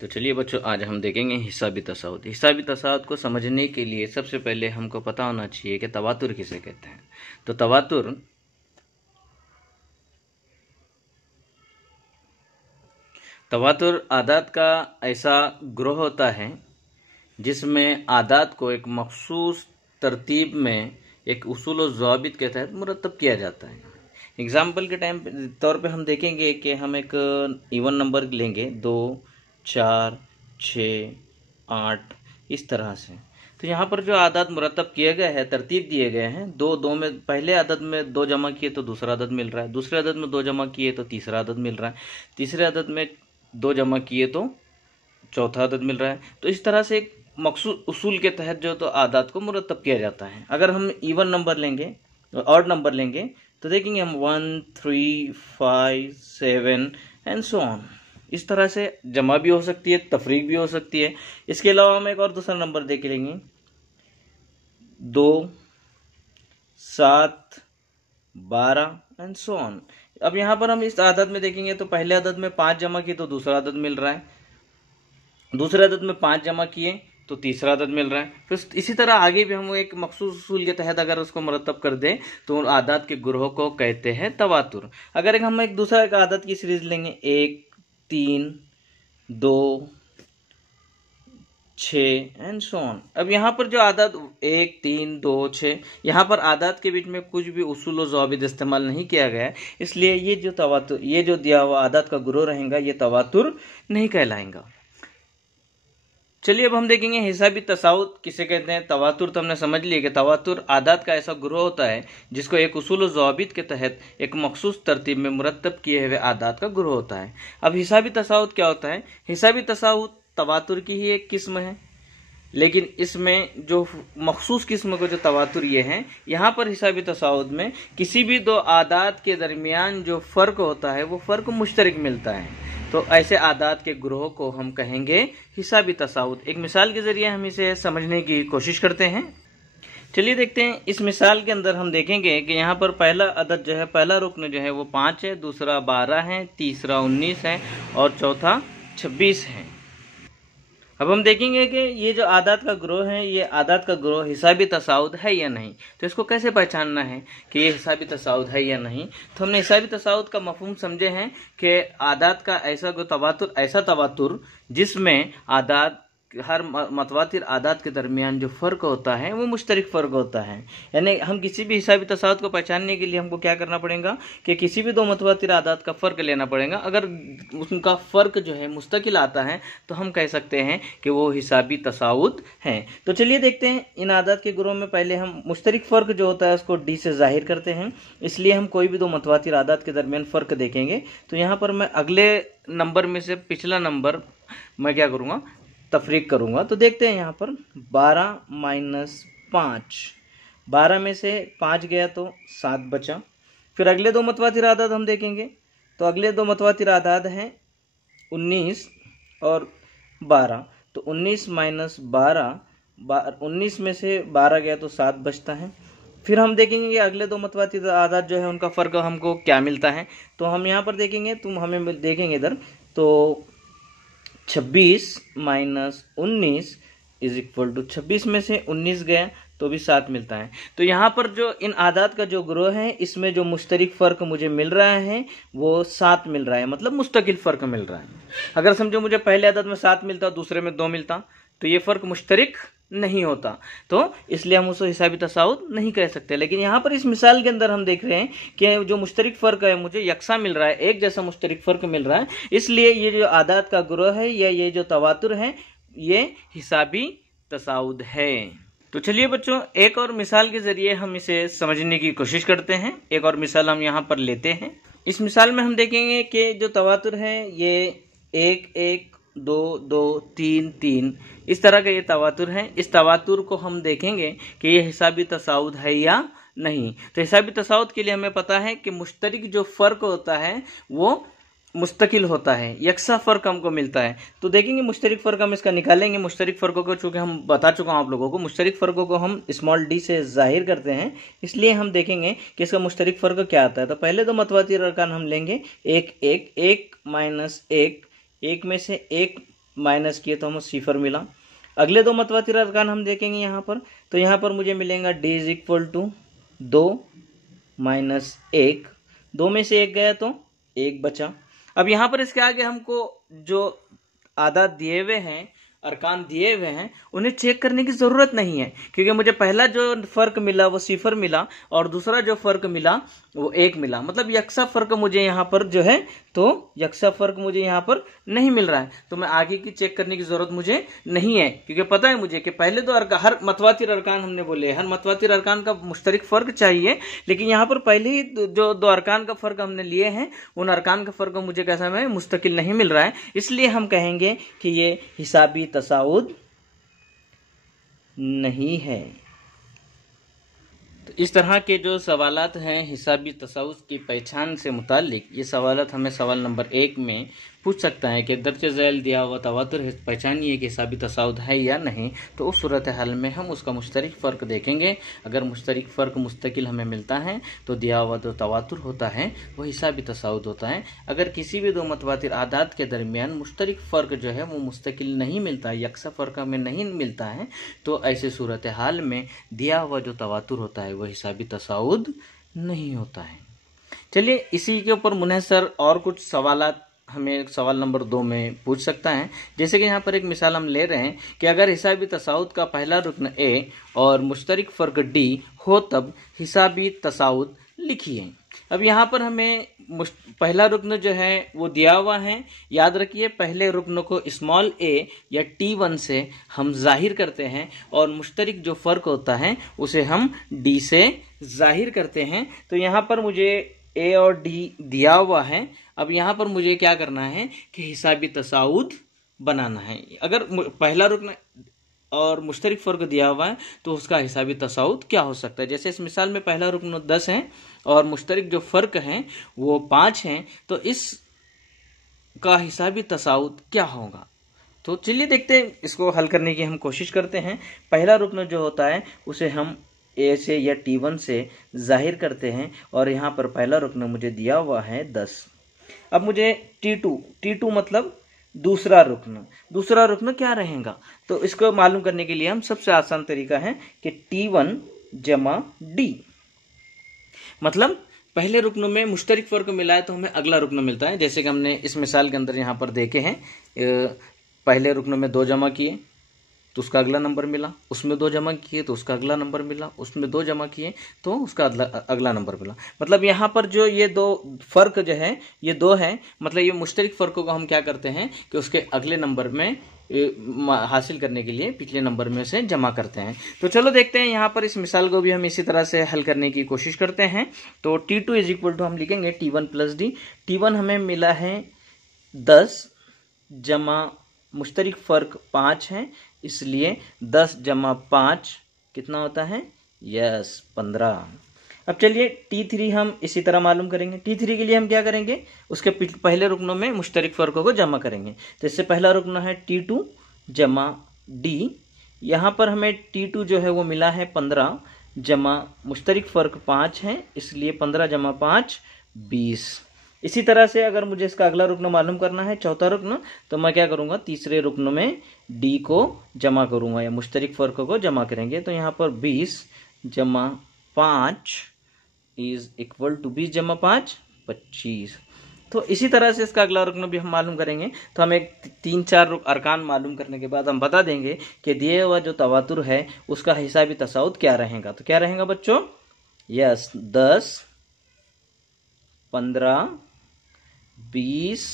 तो चलिए बच्चों, आज हम देखेंगे हिसाबी तसाउद। हिसाबी तसाउद को समझने के लिए सबसे पहले हमको पता होना चाहिए कि तवातुर किसे कहते हैं। तो तवातुर आदात का ऐसा ग्रोह होता है जिसमें आदात को एक मखसूस तरतीब में एक उसूल और ज़वाबित के तहत मुरतब किया जाता है। एग्जाम्पल के तौर पे हम देखेंगे कि हम एक इवन नंबर लेंगे 2, 4, 6, 8 इस तरह से। तो यहाँ पर जो आदत मुरतब किए गए हैं, तरतीब दिए गए हैं, दो में पहले आदत में 2 जमा किए तो दूसरा आदत मिल रहा है, दूसरे आदत में 2 जमा किए तो तीसरा आदत मिल रहा है, तीसरे आदत में 2 जमा किए तो चौथा आदत मिल रहा है। तो इस तरह से एक मखसूस उसूल के तहत जो तो आदत को मुरतब किया जाता है। अगर हम इवन नंबर लेंगे, ऑड नंबर लेंगे, तो देखेंगे हम 1, 3, 5, 7 एंड सो ऑन। इस तरह से जमा भी हो सकती है, तफरीक भी हो सकती है। इसके अलावा हम एक और दूसरा नंबर देख लेंगे, 2, 7, 12 एंड सो ऑन। अब यहाँ पर हम इस आदत में देखेंगे तो पहले आदत में 5 जमा किए तो दूसरा आदत मिल रहा है, दूसरे आदत में 5 जमा किए तो तीसरा आदत मिल रहा है। फिर इसी तरह आगे भी हम एक मखसूस उसूल के तहत अगर उसको मुरतब कर दें तो उन आदत के ग्रोह को कहते हैं तवातुर। अगर हम एक दूसरा एक आदत की सीरीज लेंगे, 1, 3, 2, 6 एंड सो ऑन। अब यहाँ पर जो आदत 1, 3, 2, 6, यहाँ पर आदत के बीच में कुछ भी उसूल और ज़वाबित इस्तेमाल नहीं किया गया है, इसलिए ये जो दिया हुआ आदत का ग्रोह रहेगा ये तवातुर नहीं कहलाएगा। चलिए अब हम देखेंगे हिसाबी तसाउद किसे कहते हैं। तवातुर तो हमने समझ लिया कि तवातुर आदात का ऐसा ग्रोह होता है जिसको एक उसूल और ज़वाबित के तहत एक मखसूस तरतीब में मुरतब किए हुए आदात का ग्रोह होता है। अब हिसाबी तसाउद क्या होता है? हिसाबी तसाउद तवातुर की ही एक किस्म है, लेकिन इसमें जो मखसूस किस्म को जो तवातुर ये हैं, यहाँ पर हिसाबी तसाउद में किसी भी 2 आदात के दरमियान जो फ़र्क होता है वो फ़र्क मुश्तरक मिलता है। तो ऐसे आदात के ग्रोह को हम कहेंगे हिसाबी तसाउद। एक मिसाल के जरिए हम इसे समझने की कोशिश करते हैं। चलिए देखते हैं। इस मिसाल के अंदर हम देखेंगे कि यहाँ पर पहला अदद जो है, पहला रुकन जो है वो 5 है, दूसरा 12 है, तीसरा 19 है और चौथा 26 है। अब हम देखेंगे कि ये जो आदात का ग्रोह है, ये आदात का ग्रोह हिसाबी तसाउद है या नहीं। तो इसको कैसे पहचानना है कि ये हिसाबी तसाउद है या नहीं? तो हमने हिसाबी तसाउद का मफहूम समझे हैं कि आदात का ऐसा तवातुर जिसमें आदात हर मतवातिर आदात के दरमियान जो फ़र्क होता है वो मुश्तरक फ़र्क होता है। यानी हम किसी भी हिसाबी तसाउद को पहचानने के लिए हमको क्या करना पड़ेगा कि किसी भी 2 मतवातिर आदात का फ़र्क लेना पड़ेगा। अगर उनका फ़र्क जो है मुस्तकिल आता है तो हम कह सकते हैं कि वो हिसाबी तसाउद हैं। तो चलिए देखते हैं। इन आदात के ग्रोह में पहले हम मुश्तरक फ़र्क जो होता है उसको डी से ज़ाहिर करते हैं, इसलिए हम कोई भी 2 मतवातिर आदात के दरमियान फ़र्क देखेंगे। तो यहाँ पर मैं अगले नंबर में से पिछला नंबर मैं क्या करूँगा, तफरीक करूंगा। तो देखते हैं यहाँ पर 12 - 5, 12 में से 5 गया तो 7 बचा। फिर अगले 2 मतवातिर आदाद हम देखेंगे, तो अगले 2 मतवातिर आदाद हैं 19 और 12। तो 19 - 12, 19 में से 12 गया तो 7 बचता है। फिर हम देखेंगे कि अगले 2 मतवातिर आदाद जो है उनका फ़र्क हमको क्या मिलता है। तो हम यहाँ पर देखेंगे, हमें देखेंगे इधर, तो 26 - 19 = 26 में से 19 गया तो भी 7 मिलता है। तो यहाँ पर जो इन आदात का जो ग्रोह है, इसमें जो मुश्तरक फ़र्क मुझे मिल रहा है वो 7 मिल रहा है, मतलब मुस्तकिल फ़र्क मिल रहा है। अगर समझो मुझे पहले आदत में 7 मिलता, दूसरे में 2 मिलता, तो ये फ़र्क मुश्तरक नहीं होता, तो इसलिए हम उसको हिसाबी तसाउद नहीं कह सकते। लेकिन यहाँ पर इस मिसाल के अंदर हम देख रहे हैं कि जो मुश्तरक फ़र्क है मुझे यकसा मिल रहा है, एक जैसा मुश्तरक फ़र्क मिल रहा है, इसलिए ये जो आदात का ग्रोह है या ये जो तवातुर है ये हिसाबी तसाउद है। तो चलिए बच्चों, एक और मिसाल के जरिए हम इसे समझने की कोशिश करते हैं। एक और मिसाल हम यहाँ पर लेते हैं। इस मिसाल में हम देखेंगे कि जो तवातुर है ये 1, 1, 2, 2, 3, 3 इस तरह का ये तवातुर है। इस तवातुर को हम देखेंगे कि ये हिसाबी तसाउद है या नहीं। तो हिसाबी तसाउद के लिए हमें पता है कि मुश्तरक जो फ़र्क होता है वो मुस्तकिल होता है, यकसा फ़र्क हमको मिलता है। तो देखेंगे मुश्तरक फ़र्क हम इसका निकालेंगे। मुश्तरक फ़र्कों को चूँकि हम बता चुका हूँ आप लोगों को, मुश्तरक फ़र्कों को हम स्मॉल डी से ज़ाहिर करते हैं, इसलिए हम देखेंगे कि इसका मुश्तरक फ़र्क क्या आता है। तो पहले 2 मतवातिर अरकान हम लेंगे, 1, 1, 1 - 1, 1 में से 1 माइनस किए तो हमें सिफर मिला। अगले दो मतवातिर अरकान हम देखेंगे यहाँ पर, तो यहाँ पर मुझे मिलेगा d is equal to 2 minus 1, 2 में से 1 गया तो 1 बचा। अब यहाँ पर इसके आगे हमको जो आदात दिए हुए हैं, अरकान दिए हुए हैं, उन्हें चेक करने की ज़रूरत नहीं है, क्योंकि मुझे पहला जो फ़र्क मिला वो सिफर मिला और दूसरा जो फ़र्क मिला वो 1 मिला। मतलब यकसा फ़र्क मुझे यहाँ पर जो है, तो यकसा फ़र्क मुझे यहाँ पर नहीं मिल रहा है, तो मैं आगे की चेक करने की ज़रूरत मुझे नहीं है, क्योंकि पता है मुझे कि पहले दो हर मतवातिर अरकान हमने बोले, हर मतवातिर अरकान का मुश्तरिक फ़र्क चाहिए, लेकिन यहाँ पर पहले ही जो दो अरकान का फ़र्क हमने लिए हैं, उन अरकान का फ़र्क मुझे कैसा है, मुस्तकिल नहीं मिल रहा है। इसलिए हम कहेंगे कि ये हिसाबी तसाउद नहीं है। तो इस तरह के जो सवालात हैं हिसाबी तसाउद की पहचान से मुतालिक, ये सवालात हमें सवाल नंबर 1 में पूछ सकता है कि दर्ज झैल दिया हुआ तवातुर पहचानिए कि हिसाबी तसाउद है या नहीं। तो उस सूरत हाल में हम उसका मुश्तरिक फ़र्क देखेंगे। अगर मुश्तरिक फ़र्क मुस्तकिल हमें मिलता है तो दिया हुआ जो तवातुर होता है वो हिसाबी तसाउद होता है। अगर किसी भी दो मतवातिर आदात के दरमियान मुश्तरिक फ़र्क जो है वो मुस्तकिल नहीं मिलता, यकसा फ़र्क हमें नहीं मिलता है, तो ऐसे सूरत हाल में दिया हुआ जो तवातुर होता है वह हिसाबी तसाउद नहीं होता है। चलिए इसी के ऊपर मुनहसर और कुछ सवालात हमें सवाल नंबर 2 में पूछ सकता है। जैसे कि यहाँ पर एक मिसाल हम ले रहे हैं कि अगर हिसाबी तसाउद का पहला रुकन A और मुश्तरिक फ़र्क D हो तब हिसाबी तसाउद लिखिए। अब यहाँ पर हमें पहला रुकन जो है वो दिया हुआ है। याद रखिए पहले रुकन को स्मॉल a या T1 से हम जाहिर करते हैं और मुश्तरिक जो फ़र्क होता है उसे हम D से जाहिर करते हैं। तो यहाँ पर मुझे A और D दिया हुआ है। अब यहाँ पर मुझे क्या करना है कि हिसाबी तसाउद बनाना है। अगर पहला रुकन और मुश्तरिक फ़र्क दिया हुआ है तो उसका हिसाबी तसाउद क्या हो सकता है। जैसे इस मिसाल में पहला रुकन 10 है और मुश्तरिक जो फ़र्क हैं वो 5 हैं, तो इस का हिसाबी तसाउद क्या होगा। तो चलिए देखते हैं, इसको हल करने की हम कोशिश करते हैं। पहला रुकन जो होता है उसे हम A से या T1 से जाहिर करते हैं और यहाँ पर पहला रुकन मुझे दिया हुआ है 10। अब मुझे T2 मतलब दूसरा रुकन क्या रहेगा, तो इसको मालूम करने के लिए हम सबसे आसान तरीका है कि T1 जमा D, मतलब पहले रुकन में मुश्तरिक फ़र्क मिला है तो हमें अगला रुकन मिलता है। जैसे कि हमने इस मिसाल के अंदर यहाँ पर देखे हैं, पहले रुकन में 2 जमा किए तो उसका अगला नंबर मिला, उसमें 2 जमा किए तो उसका अगला नंबर मिला, उसमें 2 जमा किए तो उसका अगला नंबर मिला। मतलब यहाँ पर जो ये 2 फ़र्क जो है ये 2 है, मतलब ये मुश्तरिक फ़र्क को हम क्या करते हैं कि उसके अगले नंबर में हासिल करने के लिए पिछले नंबर में से जमा करते हैं। तो चलो देखते हैं यहाँ पर इस मिसाल को भी हम इसी तरह से हल करने की कोशिश करते हैं। तो T2 इज इक्वल टू हम लिखेंगे T1 प्लस D। T1 हमें मिला है 10 जमा मुश्तरिक फ़र्क 5 है, इसलिए 10 जमा 5 कितना होता है, यस 15। अब चलिए T3 हम इसी तरह मालूम करेंगे। T3 के लिए हम क्या करेंगे, उसके पहले रुकनों में मुश्तरिक फ़र्कों को जमा करेंगे। तो इससे पहला रुकन है T2 जमा D। यहाँ पर हमें T2 जो है वो मिला है 15 जमा मुश्तरिक फ़र्क 5 है, इसलिए 15 जमा 5 20। इसी तरह से अगर मुझे इसका अगला रुकन मालूम करना है, चौथा रुकन, तो मैं क्या करूँगा, तीसरे रुकन में D को जमा करूँगा या मुश्तरिक फ़र्कों को जमा करेंगे। तो यहाँ पर 20 जमा 5 इज इक्वल टू 20 जमा 5 25। तो इसी तरह से इसका अगला रुकन भी हम मालूम करेंगे। तो हम एक 3-4 अरकान मालूम करने के बाद हम बता देंगे कि दिए हुआ जो तवातुर है उसका हिसाबी तसाउद क्या रहेगा। तो क्या रहेगा बच्चों, यस 10 15 20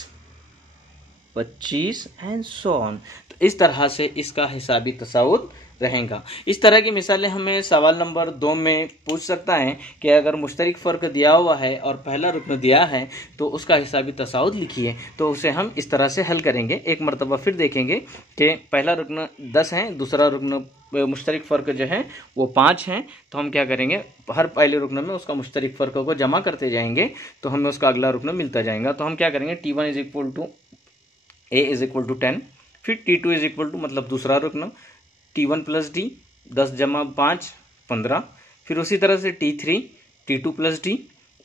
25 एंड सो ऑन। तो इस तरह से इसका हिसाबी तसाउद रहेगा। इस तरह की मिसालें हमें सवाल नंबर 2 में पूछ सकता है कि अगर मुश्तरिक फ़र्क दिया हुआ है और पहला रुकन दिया है तो उसका हिसाबी तसाउद लिखिए। तो उसे हम इस तरह से हल करेंगे। एक मरतबा फिर देखेंगे कि पहला रुकन 10 है, दूसरा रुकन मुश्तरिक फ़र्क जो है वो 5 हैं। तो हम क्या करेंगे, हर पहले रुकन में उसका मुश्तरिक फ़र्क को जमा करते जाएंगे तो हमें उसका अगला रुकन मिलता जाएगा। तो हम क्या करेंगे, T1 is equal to A is equal to 10, फिर T2 इज इक्वल टू मतलब दूसरा रुकन T1 प्लस D 10 जमा 5 15, फिर उसी तरह से T3 T2 प्लस D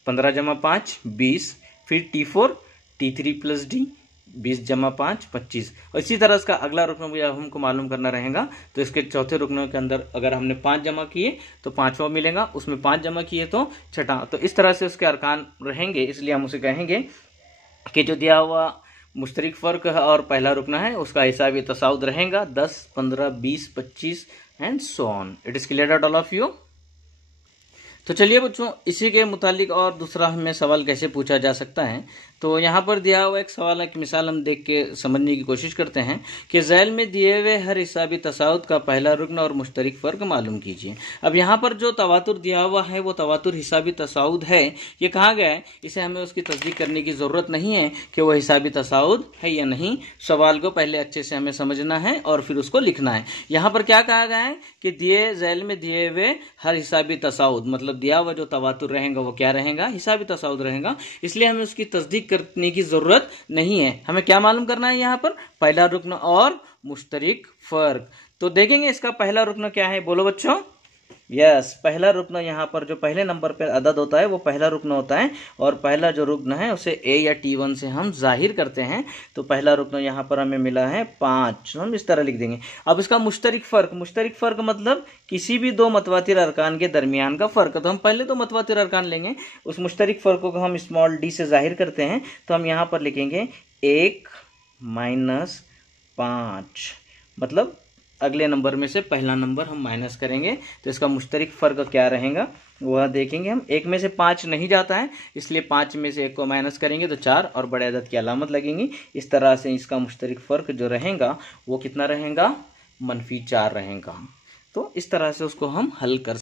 15 जमा 5 20, फिर T4 T3 प्लस D 20 जमा 5 25। और इसी तरह इसका अगला रुकन भी हमको मालूम करना रहेगा। तो इसके चौथे रुकनों के अंदर अगर हमने 5 जमा किए तो 5वां मिलेगा, उसमें 5 जमा किए तो छठा। तो इस तरह से उसके अरकान रहेंगे। इसलिए हम उसे कहेंगे कि जो दिया हुआ मुश्तरिक फ़र्क है और पहला रुकना है उसका हिसाब तसाउद रहेगा 10, 15, 20, 25 and so on. It is clear at all of you. तो चलिए बच्चों, इसी के मुतालिक और दूसरा हमें सवाल कैसे पूछा जा सकता है। तो यहाँ पर दिया हुआ एक सवाल है कि मिसाल हम देख के समझने की कोशिश करते हैं कि ज़ैल में दिए हुए हर हिसाबी तसाउद का पहला रुकन और मुश्तरिक फ़र्क मालूम कीजिए। अब यहाँ पर जो तवातुर दिया हुआ है वो तवातुर हिसाबी तसाउद है। ये कहा गया है, इसे हमें उसकी तस्दीक करने की ज़रूरत नहीं है कि वह हिसाबी तसाउद है या नहीं। सवाल को पहले अच्छे से हमें समझना है और फिर उसको लिखना है। यहाँ पर क्या कहा गया है कि दिए ज़ैल में दिए हुए हर हिसाबी तसाउद, मतलब दिया हुआ जो तवातुर रहेगा वो क्या रहेगा, हिसाबी तसाउद रहेगा। इसलिए हमें उसकी तस्दीक करने की जरूरत नहीं है। हमें क्या मालूम करना है यहाँ पर, पहला रुकन और मुश्तरिक फर्क। तो देखेंगे इसका पहला रुकन क्या है, बोलो बच्चों। यस, पहला रुकन यहाँ पर जो पहले नंबर पर अदद होता है वो पहला रुकन होता है। और पहला जो रुकन है उसे ए या T1 से हम जाहिर करते हैं। तो पहला रुकन यहाँ पर हमें मिला है 5। हम इस तरह लिख देंगे। अब इसका मुश्तरिक फ़र्क मतलब किसी भी दो मतवातिर अरकान के दरमियान का फ़र्क। तो हम पहले तो मतवातिर अरकान लेंगे, उस मुश्तरिक फ़र्क को हम स्मॉल d से जाहिर करते हैं। तो हम यहाँ पर लिखेंगे 1 - 5, मतलब अगले नंबर में से पहला नंबर हम माइनस करेंगे। तो इसका मुश्तरिक फ़र्क क्या रहेगा वह देखेंगे हम। 1 में से 5 नहीं जाता है, इसलिए 5 में से 1 को माइनस करेंगे तो 4 और बड़े अदद की अलामत लगेंगी। इस तरह से इसका मुश्तरिक फ़र्क जो रहेगा वो कितना रहेगा, -4 रहेगा। तो इस तरह से उसको हम हल कर